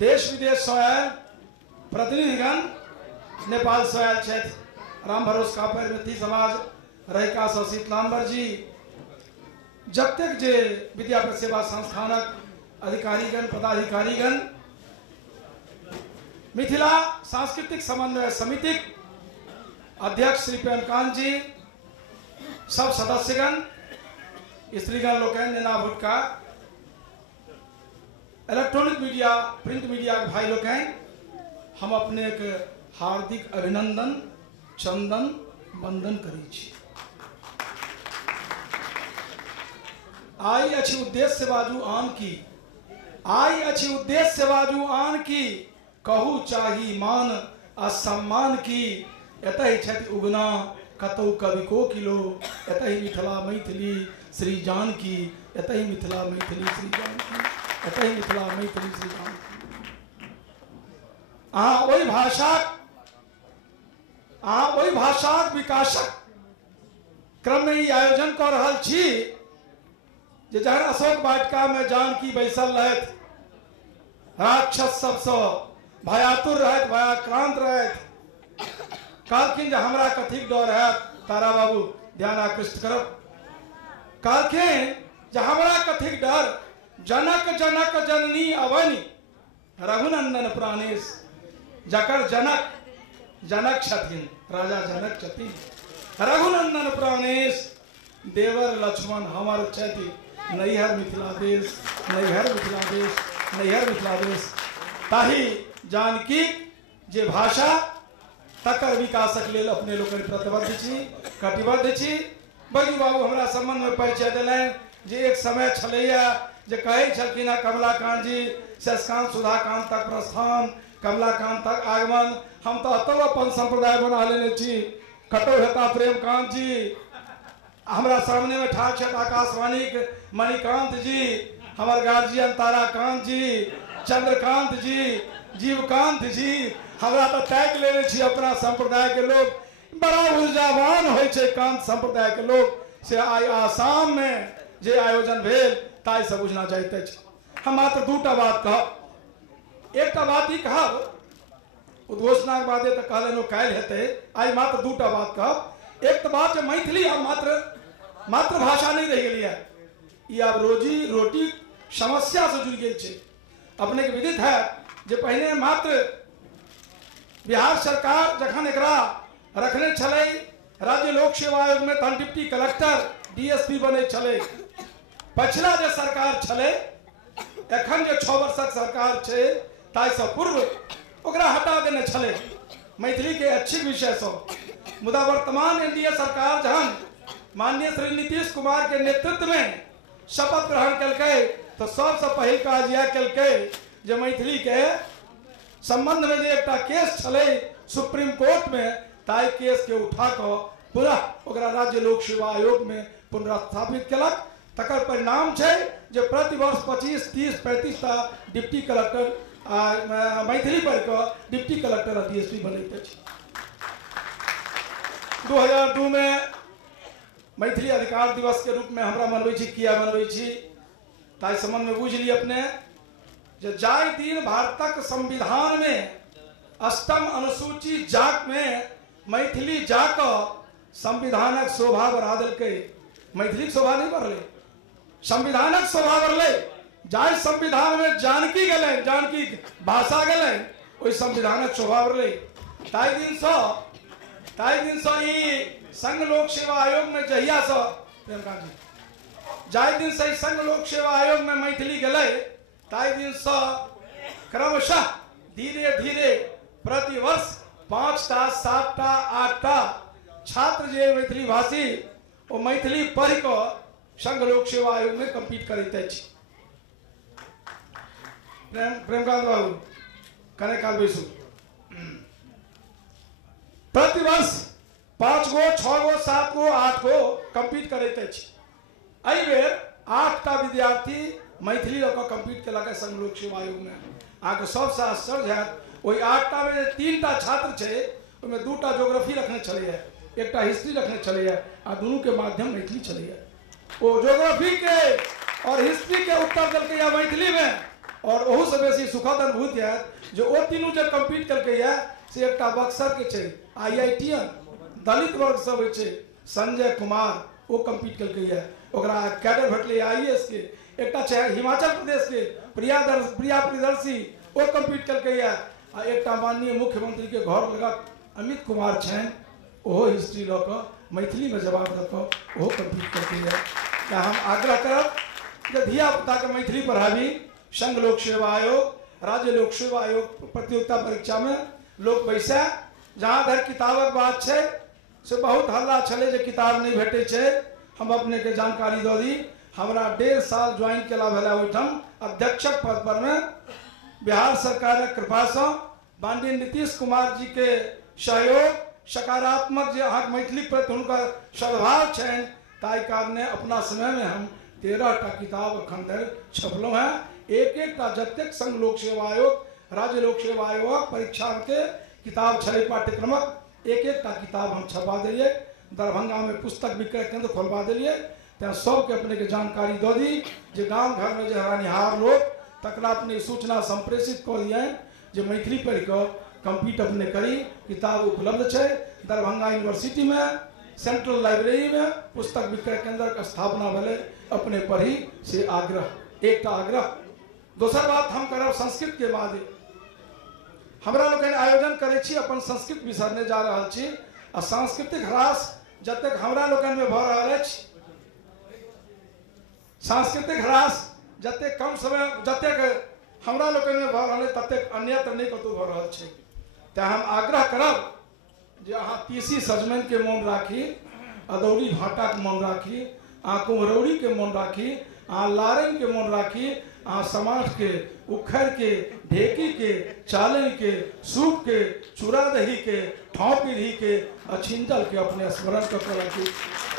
देश विदेश से आयल प्रतिनिधिगण नेपाल से आयल छथि, राम भरोस कापर मिथि समाज रहिका से शीतलाम्बर जी, जतेक जे विद्यापति सेवा संस्थानक अधिकारीगण पदाधिकारीगण, मिथिला सांस्कृतिक समन्वय समिति अध्यक्ष श्री प्रेमकांत जी, सब सदस्यगण, स्त्रीगण लोकन, नेना भुटका, इलेक्ट्रॉनिक मीडिया प्रिंट मीडिया के भाई लोकन, हम अपने के हार्दिक अभिनंदन चंदन वंदन करी छी। आई अच्छी उद्देश्य से बाजू आन की, आई अच्छी उद्देश्य से बाजू आन की, कहू चाही मान असम्मान की, एतहि छथि उगना कतौ कवि को किलो, एतहि मिथिला मैथिली श्री जानकी, एतहि मिथिला मैथिली श्री जानकी, एतहि मिथिला मैथिली श्री जानकी। अहाँ ओहि भाषाक विकासक क्रम में ई आयोजन कर रहल छी जे जहन अशोक वाटिका में जानकी बैसल रहथि, राक्षस सबसँ भयातुर रहथि, भयाक्रांत रहथि, कहलखिन जे हमरा कथीक डर है, तारा बाबू ध्यान आकृष्ट करब, कहलखिन जे हमरा कथीक डर, जनक जनक जननी अवनी रघुनंदन प्राणेश, जकर जनक जनक छथिन, राजा जनक छथिन, रघुनंदन प्राणेश, देवर लक्ष्मण हमर छथि, नैहर मिथिला देश, नैहर मिथिला देश, नैहर मिथिला देश। ताहि जानकी जे भाषा तकर विकासक लेल अपने लोग प्रतिबद्ध छी, कटिबद्ध छी। बजू बाबू हमरा संबंध में परिचय दिलनि जे एक समय छलैया जे कहै छलखिन कमलाकांत जी, शशकांत सुधाकांत तक प्रस्थान, कमलाकांत तक आगमन, हम तो अतौ अपन संप्रदाय बना लेने छी, कतौ हेता प्रेमकांत जी, हमरा सामने में ठाढ़ छथि आकाशवाणी के मणिकांत जी, हमर गार्जियन ताराकांत जी, चंद्रकांत जी, जीवकांत जी, हमरा तो त्याग लेने छी अपना संप्रदाय के लोग, बड़ा ऊर्जावान होय छै कांत संप्रदाय के लोग, से आई आसाम में जे आयोजन भेल ताई से बुझना चाहते अछि। हम मात्र दूटा बात कहब, एकटा बात ई कहब, उद्घोषणा के बादे तो कहलनि काल्हि हेतै, आई मात्र दूटा बात कहब। एक तो बात है मैथिली अब मात्र भाषा नहीं रह गई है, ये अब रोजी रोटी समस्या से जुड़ गई है। अपने के विदित है जे पहले मात्र बिहार सरकार जखन एकरा रखने छले राज्य लोक सेवा आयोग में, तहन डिप्टी कलेक्टर डीएसपी बने छले। पछिला जे सरकार छले, एखन जे 6 वर्षक सरकार छे, ताई से पूर्व ओकरा हटा देने छले मैथिली के अच्छी विषय से। मुदा वर्तमान एनडीए सरकार जहन माननीय श्री नीतीश कुमार के नेतृत्व में शपथ ग्रहण कलकै, तो सबसे पहिल काज यह कलकै जे मैथिली के संबंध में जे एकटा केस छले सुप्रीम कोर्ट में, ताई केस के उठा कर पुनः ओकरा राज्य लोक सेवा आयोग में पुनर्स्थापित कलक। तकर परिणाम छे जे प्रति वर्ष 25, 30, 35 टा डिप्टी कलेक्टर मैथिली पढ़ के डिप्टी कलेक्टर और डीएसपी बनैत अछि। 2002 में मैथिली अधिकार दिवस के रूप में हमरा मनबै छी, किया मनबै छी ताई संबंध में बुझ ली अपने जे जाय दिन भारतक संविधान में 8म अनुसूची जाक में मैथिली जाक संविधानक शोभा बढ़ा देलकै। मैथिली शोभा नहीं बढ़ले, संविधानक शोभा बढ़ले। जाय संविधान में जानकी गले, जानकी भाषा गले, ओई संविधानक शोभा बढ़ले। ताई दिन से ई संघ लोक सेवा आयोग में जहिया से प्रेमकांत जी, जाय दिन से संघ लोक सेवा आयोग में मैथिली गले, ताई दिन से क्रमशः धीरे धीरे प्रति वर्ष 5 टा 7 टा 8 टा छात्र जे मैथिली भाषी ओ मैथिली पढ़ के संघ लोक सेवा आयोग में कम्पीट करते अछि। प्रेमकांत बाबू कने काल बैसू। प्रति वर्ष 5 गो 6 गो 7 गो 8 गो कम्पीट करते अछि। एहि बेर 8 टा विद्यार्थी मैथिली लऽ कऽ कम्पीट केलक संघ लोक सेवा आयोग में। अहाँके सबसे आश्चर्य हैत, ओहि 8 टा में 3 टा छात्र छै, ओहिमे 2 टा ज्योग्राफी रखने छलैया, एकटा हिस्ट्री रखने छलैया, आ दुनू के माध्यम मैथिली छलैया। ओ ज्योग्राफी के और हिस्ट्री के उत्तर देलकै मैथिली में, और ओहू से बेसी सुखद अनुभूति है जो ओ तीनू जे कम्पीट करके से एकटा बक्सर के छे IITN दलित वर्ग सब होइ छे संजय कुमार वो कम्पीट करके ओकरा कैडर भेटले IAS के एकटा छे हिमाचल प्रदेश के प्रिया प्रियदर्शी वो कम्पीट करके आ एकटा माननीय मुख्यमंत्री के घर लगा अमित कुमार छैन ओहो हिस्ट्री लऽ कऽ मैथिली में जवाब दऽ कऽ ओहो कम्पीट करके हम आग्रह करब जे धिया पुता के मैथिली पढ़ाबी। संघ लोक सेवा आयोग राज्य लोक सेवा आयोग प्रतियोगिता परीक्षा में लोग बैसा जहाँ धर किताबक बात है से बहुत हल्ला छे जे किताब नहीं भेटे छे। हम अपने के जानकारी दऽ दी हमरा 1.5 साल ज्वाइन केला भेला ओहिठाम अध्यक्षक पद पर में बिहार सरकार कृपा से माननीय नीतीश कुमार जी के सहयोग सकारात्मक जे अहाँ मैथिली प्रति हुनकर सद्भाव छनि ताहि कारणे अपना समय में हम 13टा किताब अखन धरि छपलहुँ हैं। एक जतेक संघ लोक सेवा आयोग राज्य लोक सेवा आयोग परीक्षा के किताब छे पाठ्यक्रमक एक किताब हम छपा दिलिए। दरभंगा में पुस्तक विक्रय केंद्र खोलवा दिलिए तें सबके अपने के जानकारी दऽ दी जे गाँव घर में जो रहनिहार लोग तकरा अपने सूचना संप्रेषित कर दिए जो मैथिली पढ़ के कम्पीट अपने करी। किताब उपलब्ध है दरभंगा यूनिवर्सिटी में सेंट्रल लाइब्रेरी में पुस्तक विक्रय केंद्र का स्थापना भेले अपने पढ़ी से आग्रह एक आग्रह। दोसर बात हम करब संस्कृत के बाद हमरा लोग आयोजन करे छी अपन संस्कृत बिसरने जा रहा छी आ सांस्कृतिक ह्रास जतेक हमरा लोग में भ रहा है सांस्कृतिक ह्रास जतेक कम समय जतेक हमरा लोग में भ रहा है ततेक अन्यत्र नहीं कतौ भ रहा है। ते हम आग्रह करब जे अहाँ तीसी सजमनि के मोन राखी अदौरी भाटा के मोन राखी अहाँ कुम्हरौरी के मोन राखी अहाँ लारन के मोन राखी अहाँ समाज के उखड़ के ढेकी के चालन के सूप के चूड़ा दही के ठाव पीढ़ी के अछिंजल के अपने स्मरण कर रखी।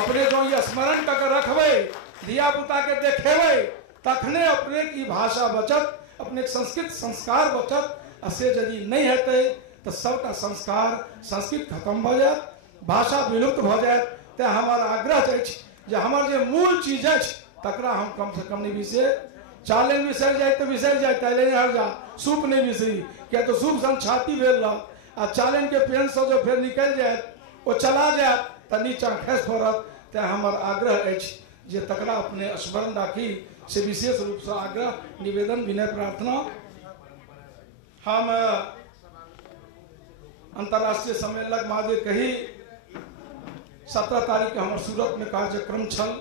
अपने जो ये स्मरण कर रखबे धिया पुता के देखेबे तखने अपने की भाषा बचत अपने संस्कृत संस्कार बचत। से यदि नहीं हेतै तो सबका संस्कार संस्कृत खत्म भ जाए भाषा विलुप्त भ जाए। ते हमार आग्रह जे हमार जे मूल चीज है तकरा हम कम से कम नहीं बिसरे। चालन बिसर जाए तो बिसर जाए ताले हर जा सूप नहीं बिसरी क्या तो सूप सन छाती भेल आ चालन के पेन से जो फिर निकल जाए वो चला जाए तो नीचा खस पड़त। ते हमार आग्रह जे तकरा अपने स्मरण राखी से विशेष रूप से आग्रह निवेदन विनय प्रार्थना। हम अंतर्राष्ट्रीय सम्मेलन मादे कही 17 तारीख के हमारे सूरत में कार्यक्रम छल।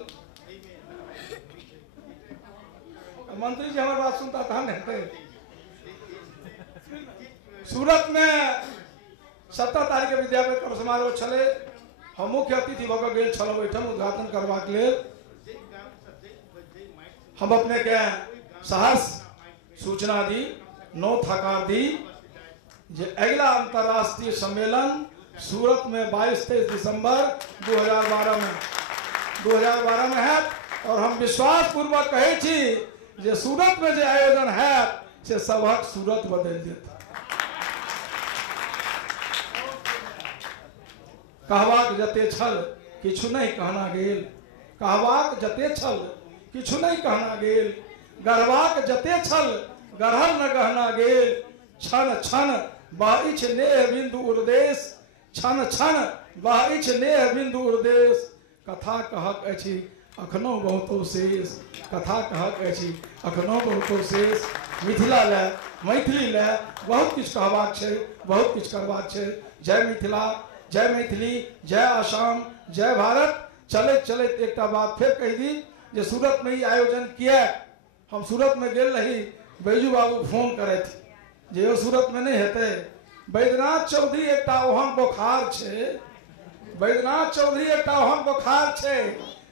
मंत्री जी हमारे बात सुनता था नहीं सूरत में 17 तारीख के विद्यापति पर्व समारोह छले हम मुख्य अतिथि भऽ गेल छलहुँ ओहिठाम उद्घाटन करबाक लेल। हम अपने के सहर्ष सूचना दी नौ थकार दी जे अगला अंतर्राष्ट्रीय सम्मेलन सूरत में 22-23 दिसंबर 2012 में है और हम विश्वास पूर्वक कहे छी जे सूरत में जे आयोजन है से सबक सूरत बदल देता। कहवाक जते छल किछु नहीं कहना गेल कहवाक जते छल किछु नहीं कहना गेल गढ़वाक जते छल गढ़ल न गहना गेल क्षण क्षण बाइछ नेह बिंदु उर्देश क्षण क्षण बाइछ नेह बिंदु उर्देश कथा कहक अछि अखनो बहुतो शेष कथा कहक अछि अखनो बहुतो शेष। मिथिला ले मैथिली ले बहुत किछु कहबाक छै बहुत किछु करबाक छै। जय मिथिला जय मैथिली जय आसाम जय भारत। चलते चलते एक बात फिर कह दी जे सूरत में ही आयोजन किया। हम सूरत में गेल रही बैजू बाबू फोन करे थे जे सूरत में नहीं हेते। बैद्यनाथ चौधरी एक ओहन बोखार छे बैद्यनाथ चौधरी एक ओहन बोखार छे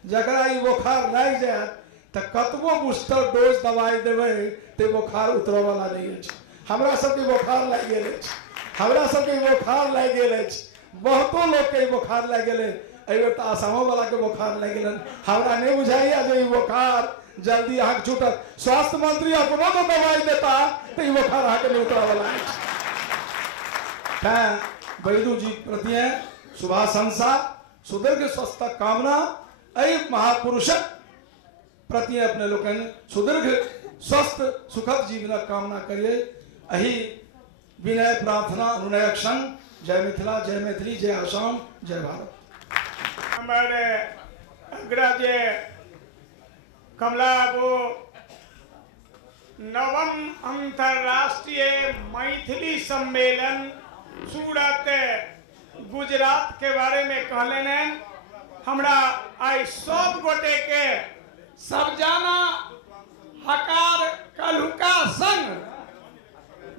जकरा ई बोखार लग जाए तो कतबो बूस्टर डोज दवाई देवे तो बोखार उतरे वाला नहीं है। हमरा सबके बोखार लग गए हमरा सबके बोखार लग गए बहुतो लोग के बोखार लग गए। अबे तो आसामो वाला के बोखार लग गए हमरा नहीं बुझाइया जो बोखार जल्दी अहाँ छूटत। स्वास्थ्य मंत्री अपनो तो दवाई देता तो ये बोखार अहाँ के नहीं उतरा वाला है। बैदू जी प्रति शुभाशंसा सुदीर्घ स्वस्थ कामना अय महापुरुष प्रति अपने लोग सुदीर्घ स्वस्थ सुखद जीवनक कामना करिए। अही विनय प्रार्थना अनुनयक संग जय मिथिला, जय मैथिली, जय आसाम, जय भारत। हमारे अग्रज कमला वो 9वां अंतर्राष्ट्रीय मैथिली सम्मेलन सूरत गुजरात के बारे में कहले। हमरा आई सब गोटे के सब जाना हकार कलहुका संग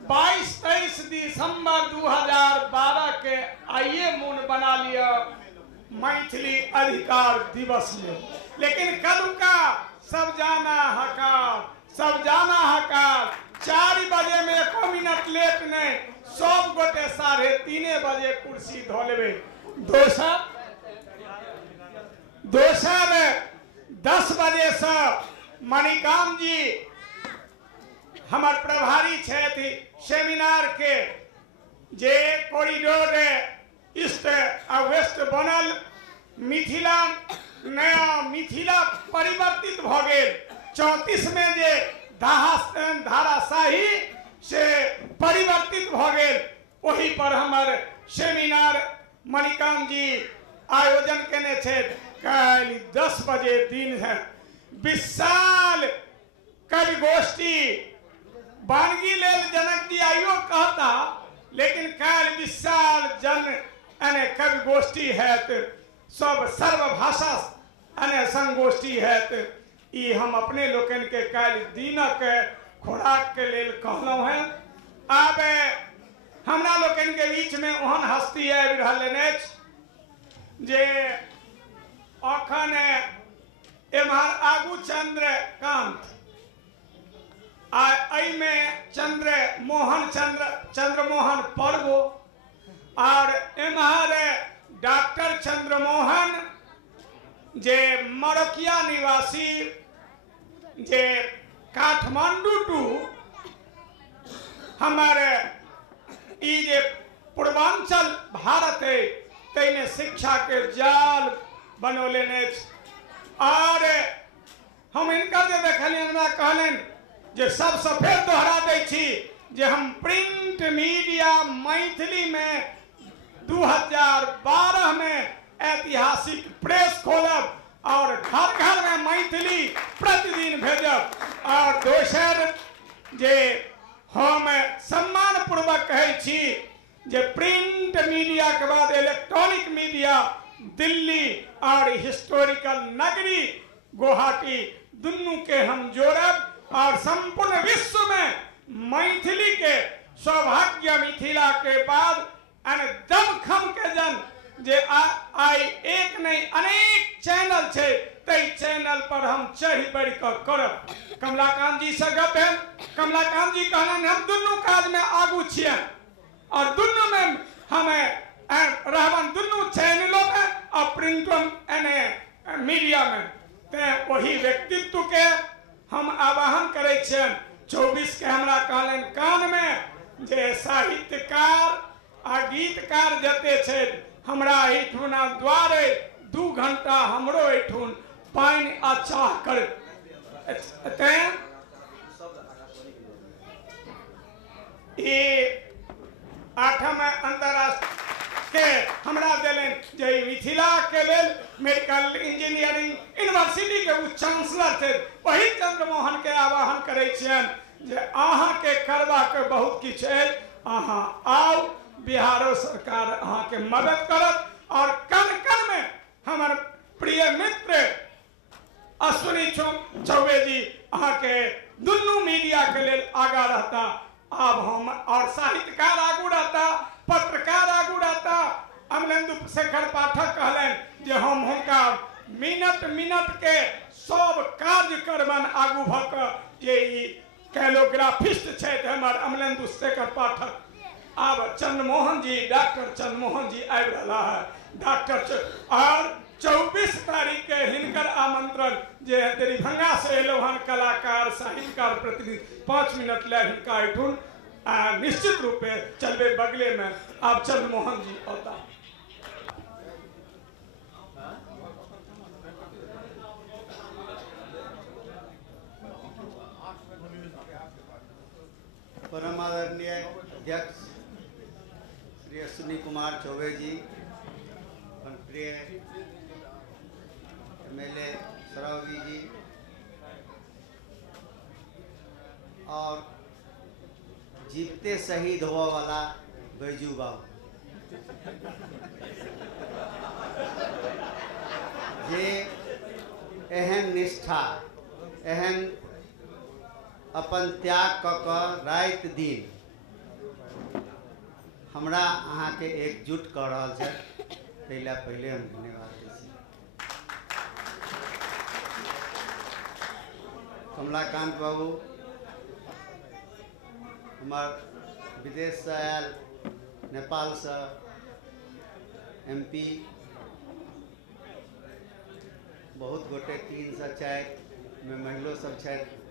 22-23 दिसंबर 2012 के आइए मून बना लिया मैथिली अधिकार दिवस में। लेकिन कलहुका सब जाना हकार 4 बजे में 1 मिनट लेट नहीं, सब गोटे 3:30 बजे कुर्सी धो लेबे। दोसर 10 बजे से मणिकाम जी हमार प्रभारी छथि सेमिनार के, जे कॉरिडोर ईस्ट आ वेस्ट बनल, मिथिला नया मिथिला परिवर्तित भ गेल। 34 में जे धाराशाही से परिवर्तित भ गेल, वही पर हमार सेमिनार मणिकाम जी आयोजन केने छे। कल 10 बजे दिन है विशाल कवि गोष्ठी बानगी लेल जनक जी आइयो कहता, लेकिन कल विशाल कवि गोष्ठी है, सब सर्वभाषा संगोष्ठी है। ई हम अपने लोकन के कल दिनक खुराक के लेल कहलहुं है। अब हमरा लोकन के बीच में ओहन हस्ती आबि रहल अछि जे अखन एम्हर आगू चंद्रकांत में चंद्रमोहन पर्व और एम्हर डॉक्टर चंद्रमोहन जे मरकिया निवासी जे काठमांडू टू हमारे ई जे पूर्वांचल भारत है तेने शिक्षा के जाल बनौले और हम इनका जे देखलिए हमरा कहलन जे सब सफेद दोहरा दै छी जे हम प्रिंट मीडिया मैथिली में 2012 में ऐतिहासिक प्रेस खोलब और घर घर में मैथिली प्रतिदिन भेजब। और दोसर जे हम सम्मान पूर्वक कहे छी जे प्रिंट मीडिया के बाद इलेक्ट्रॉनिक मीडिया दिल्ली और हिस्टोरिकल नगरी गुवाहाटी दुनू के हम जोड़ब और संपूर्ण विश्व में मैथिली के सौभाग्य मिथिला के बाद दमखम के जन जे आई एक नहीं अनेक चैनल छे, तई चैनल पर हम चढ़ बढ़ कर करब। कमलाकांत जी से गप है, कमलाकांत जी कहलन हम दुनू काज में आगू छिए और दुनू में हमें रहबन दुनू चैनलों में और प्रिंट मीडिया में। ते वही व्यक्तित्व के हम आवाहन करे छियन। 24 के हमरा कहलन कान में जे साहित्यकार आ गीतकार जते छे हमरा एठुना द्वारे 2 घंटा हमरो एठुन पानी आ चाह कर ये 8वां अंतरराष्ट्रीय के हमरा देलन जे मिथिला के लेल मेडिकल इंजीनियरिंग यूनिवर्सिटी के उ चांसलर थे, वही चंद्रमोहन के आवाहन करे छियन जे अहाँ के करबा के बहुत किछ है, अहाँ आओ बिहारो सरकार अहाँ के मदद करत। और कन कन में हमार प्रिय मित्र अश्विनी चौबे जी अहाँ के दुनू मीडिया के लेल आगा रहता। अब हम और साहित्यकार आगू रहता, पत्रकार आगू रहता। अमलेंदु शेखर पाठक कहलन जे हम हुनका मिनट मिनट के सब कार्य करबन आगू भक जे कैलोग्राफिस्ट छे हमार अमलेंदु शेखर पाठक। अब चंद्रमोहन जी डॉक्टर चंद्रमोहन जी आबि रहा है और 24 तारीख के हिनकर आमंत्रण जे दरभंगा से एलो हन कलाकार साहित्यकार प्रतिनिधि 5 मिनट ले हिनका एठुन निश्चित रूप से चलबे बगले में। अब चंद्रमोहन जी होता परम आदरणीय अध्यक्ष श्री अश्विनी कुमार चौबे जी, प्रिय MLA सरावगी जी और जीवते शहीद हुआ वाला बैजू बाबू जे एहन निष्ठा एहन अपन त्याग कऽ रात दिन हमरा अहाँ के एकजुट कर रहल छै, पहले हम धन्यवाद दै छी। कमलाकांत बाबू हमार विदेश से आयल, नेपाल से MP, बहुत गोटे 3 से 4 में महिलो सब छथि,